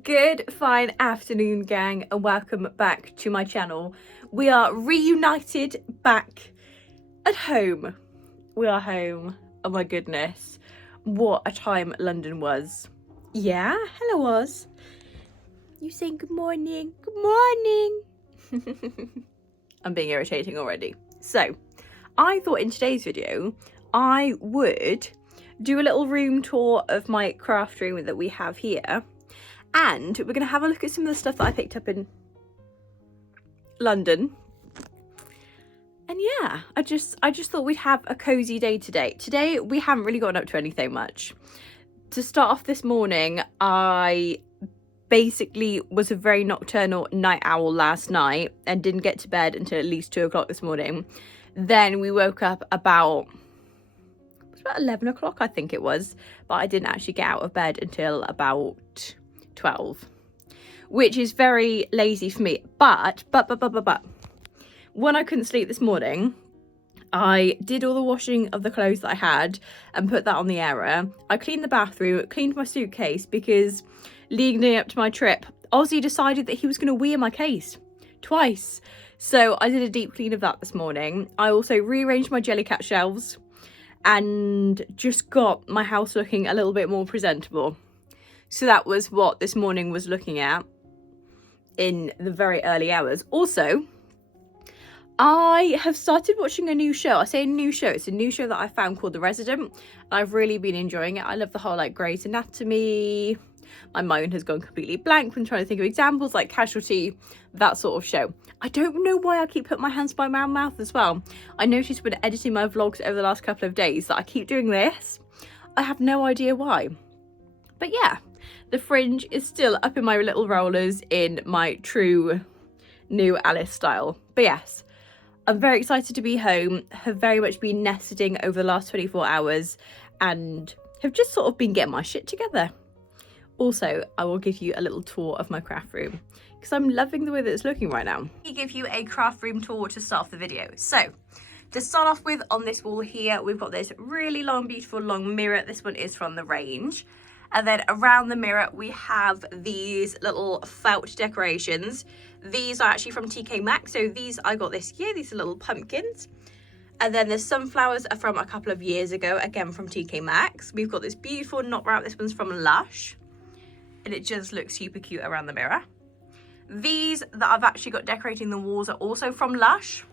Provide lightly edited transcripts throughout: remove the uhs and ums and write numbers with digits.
Good fine afternoon, gang, and welcome back to my channel. We are reunited back at home. We are home. Oh my goodness, what a time London was. Yeah, hello Oz. You saying good morning? Good morning. I'm being irritating already. So I thought in today's video I would do a little room tour of my craft room that we have here. And we're going to have a look at some of the stuff that I picked up in London. And yeah, I just thought we'd have a cozy day today. Today, we haven't really gotten up to anything much. To start off this morning, I basically was a very nocturnal night owl last night and didn't get to bed until at least 2 o'clock this morning. Then we woke up about 11 o'clock, I think it was. But I didn't actually get out of bed until about 12, which is very lazy for me. But when I couldn't sleep this morning, I did all the washing of the clothes that I had and put that on the airer. I cleaned the bathroom, cleaned my suitcase, because leading up to my trip, Ozzy decided that he was going to wee in my case twice. So I did a deep clean of that this morning. I also rearranged my Jellycat shelves and just got my house looking a little bit more presentable. So that was what this morning was looking at in the very early hours. Also, I have started watching a new show. I say a new show. It's a new show that I found called The Resident. I've really been enjoying it. I love the whole like Grey's Anatomy. My mind has gone completely blank when trying to think of examples, like Casualty, that sort of show. I don't know why I keep putting my hands by my mouth as well. I noticed when editing my vlogs over the last couple of days that I keep doing this. I have no idea why. But yeah, the fringe is still up in my little rollers in my true new Alice style. But yes, I'm very excited to be home, have very much been nesting over the last 24 hours and have just sort of been getting my shit together. Also, I will give you a little tour of my craft room because I'm loving the way that it's looking right now. Let me give you a craft room tour to start off the video. So, to start off with, on this wall here, we've got this really long, beautiful long mirror. This one is from The Range. And then around the mirror, we have these little felt decorations. These are actually from TK Maxx. So these I got this year. These are little pumpkins. And then the sunflowers are from a couple of years ago, again from TK Maxx. We've got this beautiful knot wrap. This one's from Lush. And it just looks super cute around the mirror. These that I've actually got decorating the walls are also from Lush.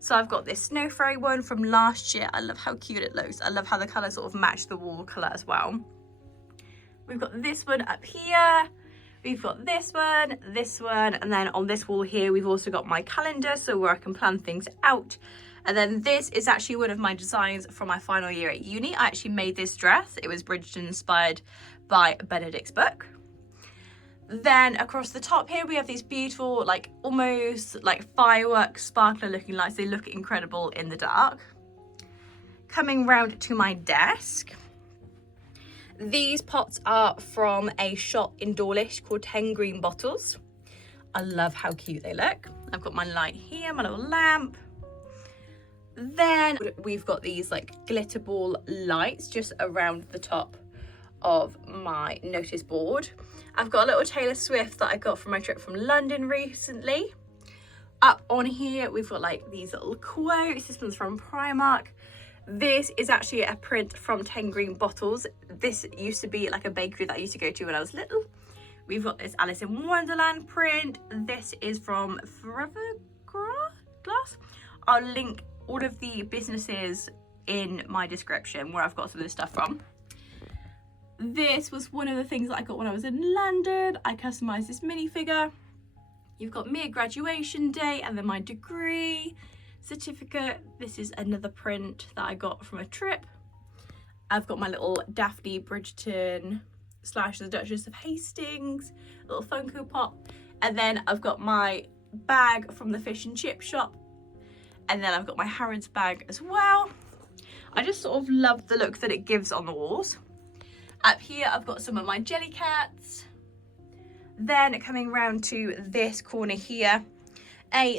So I've got this Snow Fairy one from last year. I love how cute it looks. I love how the colours sort of match the wall colour as well. We've got this one up here. We've got this one, and then on this wall here, we've also got my calendar, so where I can plan things out. And then this is actually one of my designs from my final year at uni. I actually made this dress. It was Bridgerton inspired by Benedict's book. Then across the top here, we have these beautiful, like almost like fireworks, sparkler looking lights. They look incredible in the dark. Coming round to my desk. These pots are from a shop in Dawlish called 10 Green Bottles. I love how cute they look. I've got my light here, my little lamp. Then we've got these like glitter ball lights just around the top of my notice board. I've got a little Taylor Swift that I got from my trip from London recently. Up on here, we've got like these little quotes. This one's from Primark. This is actually a print from 10 Green Bottles. This used to be like a bakery that I used to go to when I was little. We've got this Alice in Wonderland print. This is from Forever Glass. I'll link all of the businesses in my description where I've got some of this stuff from. This was one of the things that I got when I was in London. I customized this minifigure. You've got me at graduation day and then my degree certificate. This is another print that I got from a trip. I've got my little Daphne Bridgerton / the Duchess of Hastings little Funko Pop, and then I've got my bag from the fish and chip shop, and then I've got my Harrods bag as well. I just sort of love the look that it gives on the walls. Up here I've got some of my Jellycats. Then coming round to this corner here,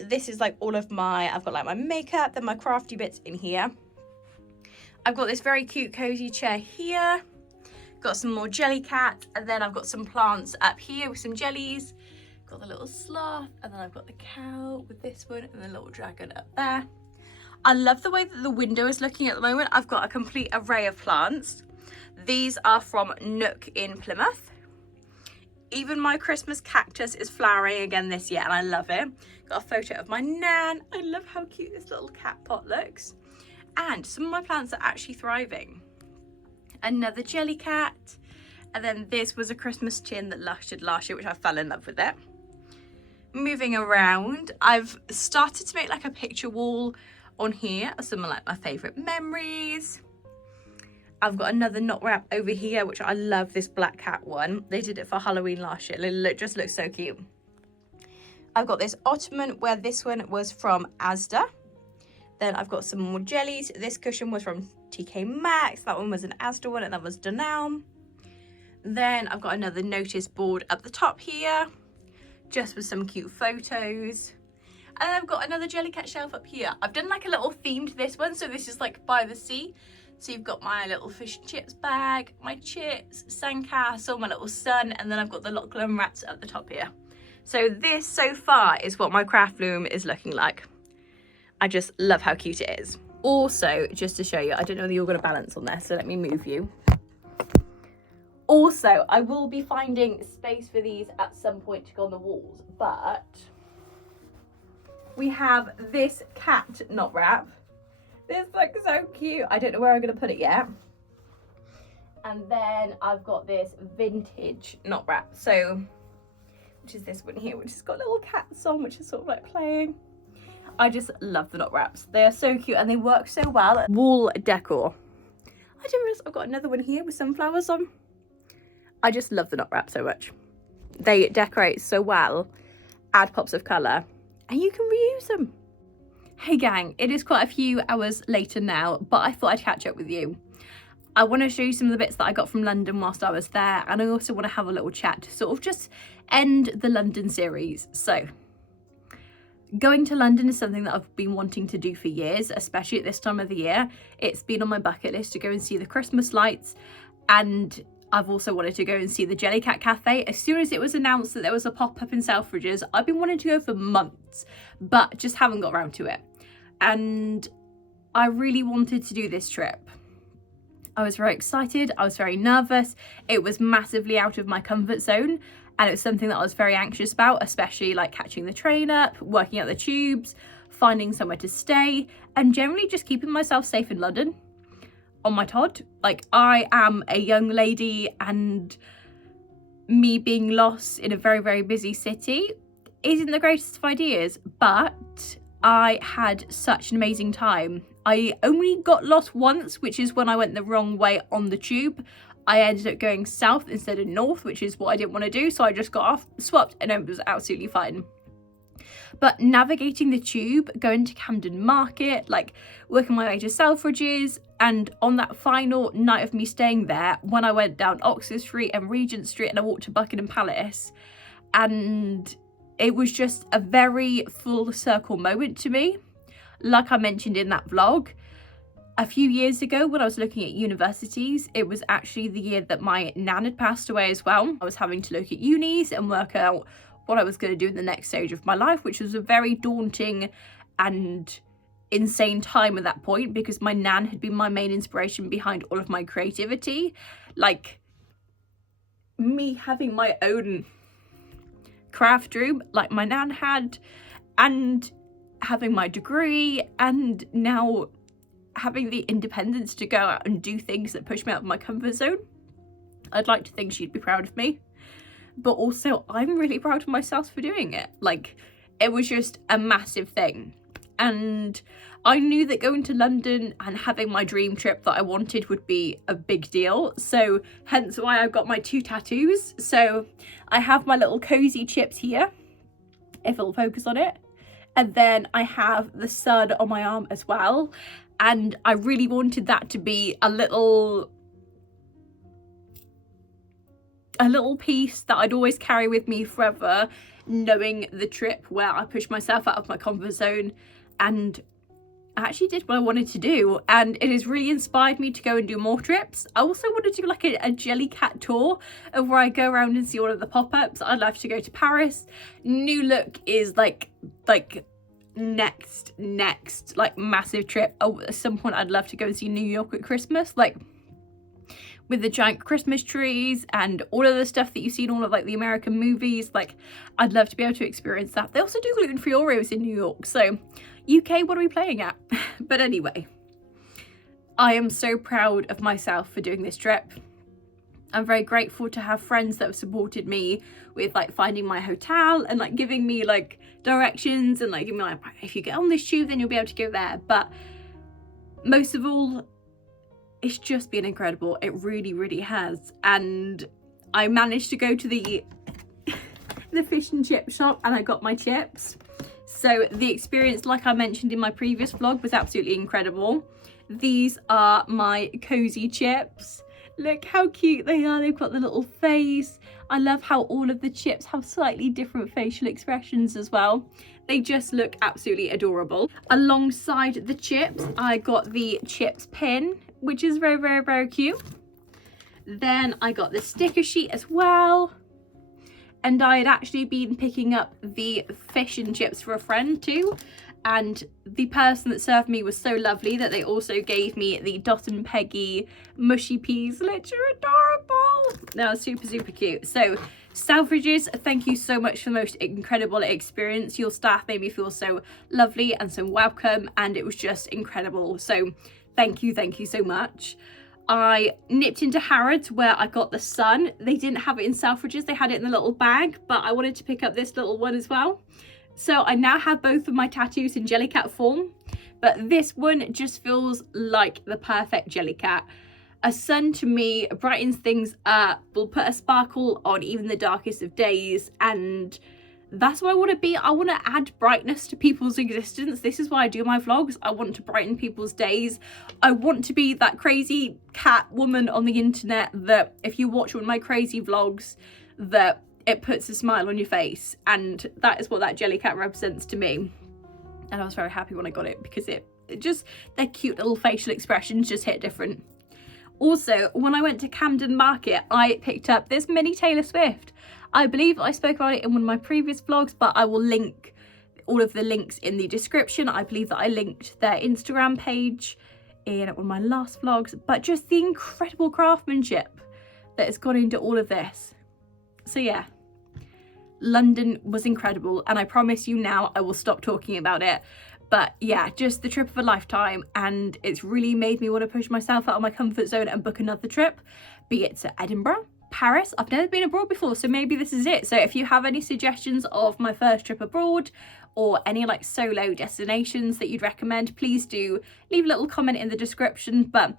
this is like all of my, I've got like my makeup, then my crafty bits in here. I've got this very cute cozy chair here. got some more jelly cats, and then I've got some plants up here with some jellies. Got the little sloth, and then I've got the cow with this one, and the little dragon up there. I love the way that the window is looking at the moment. I've got a complete array of plants. These are from Nook in Plymouth. Even my Christmas cactus is flowering again this year, and I love it. Got a photo of my nan. I love how cute this little cat pot looks. And some of my plants are actually thriving. Another jelly cat. And then this was a Christmas tin that lusted last year, which I fell in love with it. Moving around, I've started to make like a picture wall on here of some of like my favourite memories. I've got another knot wrap over here, which I love, this black cat one. They did it for Halloween last year. It just looks so cute. I've got this ottoman where this one was from Asda. Then I've got some more jellies. This cushion was from TK Maxx. That one was an Asda one, and that was Dunelm. Then I've got another notice board up the top here, just with some cute photos. And then I've got another jelly cat shelf up here. I've done like a little theme to this one, so this is like by the sea. So you've got my little fish and chips bag, my chips, sandcastle, my little sun, and then I've got the Lachlan wraps at the top here. So this so far is what my craft room is looking like. I just love how cute it is. Also, just to show you, I don't know whether you're going to balance on there, so let me move you. Also, I will be finding space for these at some point to go on the walls, but we have this cat knot wrap. This looks so cute. I don't know where I'm going to put it yet. And then I've got this vintage knot wrap. So, which is this one here, which has got little cats on, which is sort of like playing. I just love the knot wraps. They are so cute and they work so well. Wall decor. I didn't realize I've got another one here with sunflowers on. I just love the knot wrap so much. They decorate so well, add pops of colour, and you can reuse them. Hey gang, it is quite a few hours later now, but I thought I'd catch up with you. I want to show you some of the bits that I got from London whilst I was there, and I also want to have a little chat to sort of just end the London series. So, going to London is something that I've been wanting to do for years, especially at this time of the year. It's been on my bucket list to go and see the Christmas lights, and I've also wanted to go and see the Jellycat Cafe. As soon as it was announced that there was a pop-up in Selfridges, I've been wanting to go for months, but just haven't got around to it. And I really wanted to do this trip. I was very excited, I was very nervous. It was massively out of my comfort zone, and it was something that I was very anxious about, especially like catching the train up, working out the tubes, finding somewhere to stay, and generally just keeping myself safe in London. On my Todd, like I am a young lady, and me being lost in a very, very busy city isn't the greatest of ideas, but I had such an amazing time. I only got lost once, which is when I went the wrong way on the tube. I ended up going south instead of north, which is what I didn't want to do, so I just got off, swapped, and it was absolutely fine. But navigating the tube, going to Camden Market, like working my way to Selfridges, and on that final night of me staying there, when I went down Oxford Street and Regent Street and I walked to Buckingham Palace, and it was just a very full circle moment to me. Like I mentioned in that vlog, a few years ago when I was looking at universities, it was actually the year that my nan had passed away as well. I was having to look at unis and work out what I was going to do in the next stage of my life, which was a very daunting and insane time at that point, because my nan had been my main inspiration behind all of my creativity. Like me having my own craft room like my nan had, and having my degree, and now having the independence to go out and do things that push me out of my comfort zone. I'd like to think she'd be proud of me, but also I'm really proud of myself for doing it. Like, it was just a massive thing. And I knew that going to London and having my dream trip that I wanted would be a big deal. So hence why I've got my 2 tattoos. So I have my little cozy chips here, if it'll focus on it. And then I have the sun on my arm as well. And I really wanted that to be a little piece that I'd always carry with me forever, knowing the trip where I pushed myself out of my comfort zone and I actually did what I wanted to do, and it has really inspired me to go and do more trips. I also want to do like a Jellycat tour of where I go around and see all of the pop-ups. I'd love to go to Paris. New Look is like next like massive trip. Oh, at some point I'd love to go and see New York at Christmas, like with the giant Christmas trees and all of the stuff that you see in all of like the American movies. Like, I'd love to be able to experience that. They also do gluten-free Oreos in New York, so UK, what are we playing at? But anyway, I am so proud of myself for doing this trip. I'm very grateful to have friends that have supported me with like finding my hotel and like giving me like directions and like giving me like, if you get on this tube then you'll be able to go there. But most of all, it's just been incredible. It really has. And I managed to go to the fish and chip shop and I got my chips. So the experience, like I mentioned in my previous vlog, was absolutely incredible. These are my cozy chips. Look how cute they are. They've got the little face. I love how all of the chips have slightly different facial expressions as well. They just look absolutely adorable. Alongside the chips, I got the chips pin, which is very cute. Then I got the sticker sheet as well. And I had actually been picking up the fish and chips for a friend too. And the person that served me was so lovely that they also gave me the Dot and Peggy mushy peas. Literally adorable. That was super cute. So Selfridges, thank you so much for the most incredible experience. Your staff made me feel so lovely and so welcome, and it was just incredible. So thank you so much. I nipped into Harrods where I got the sun. They didn't have it in Selfridges, they had it in the little bag, but I wanted to pick up this little one as well. So I now have both of my tattoos in Jellycat form, but this one just feels like the perfect Jellycat. A sun to me brightens things up, will put a sparkle on even the darkest of days, and that's what I want to be. I want to add brightness to people's existence. This is why I do my vlogs. I want to brighten people's days. I want to be that crazy cat woman on the internet that if you watch one of my crazy vlogs, that it puts a smile on your face. And that is what that Jellycat represents to me. And I was very happy when I got it because it just, their cute little facial expressions just hit different. Also, when I went to Camden Market, I picked up this mini Taylor Swift. I believe I spoke about it in one of my previous vlogs, but I will link all of the links in the description. I believe that I linked their Instagram page in one of my last vlogs, but just the incredible craftsmanship that has gone into all of this. So yeah, London was incredible, and I promise you now I will stop talking about it. But yeah, just the trip of a lifetime, and it's really made me want to push myself out of my comfort zone and book another trip, be it to Edinburgh, Paris. I've never been abroad before, so maybe this is it. So if you have any suggestions of my first trip abroad or any like solo destinations that you'd recommend, please do leave a little comment in the description. But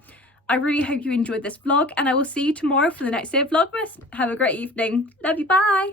I really hope you enjoyed this vlog, and I will see you tomorrow for the next day of Vlogmas. Have a great evening. Love you, bye.